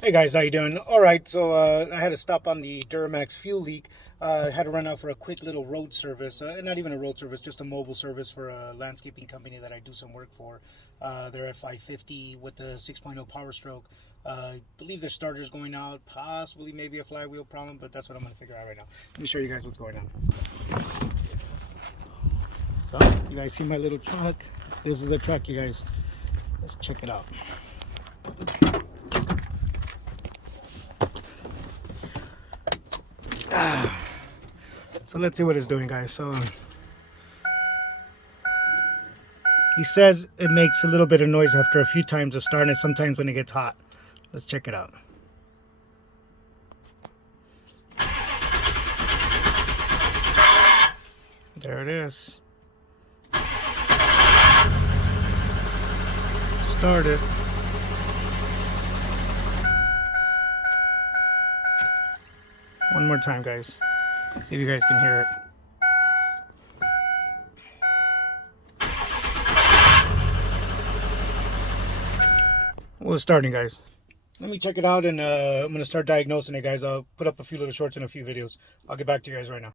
Hey guys, how you doing? All right, so I had to stop on the Duramax fuel leak. I had to run out for a quick little road service. Not even a road service, just a mobile service for a landscaping company that I do some work for. They're F550 with the 6.0 Powerstroke. I believe their starter's going out, possibly maybe a flywheel problem, but that's what I'm going to figure out right now. Let me show you guys what's going on. So, you guys see my little truck? This is the truck, you guys. Let's check it out. So let's see what it's doing, guys. So he says it makes a little bit of noise after a few times of starting it, sometimes when it gets hot. Let's check it out. There it is. Started. One more time, guys. See if you guys can hear it. Well, it's starting, guys. Let me check it out, and I'm going to start diagnosing it, guys. I'll put up a few little shorts and a few videos. I'll get back to you guys right now.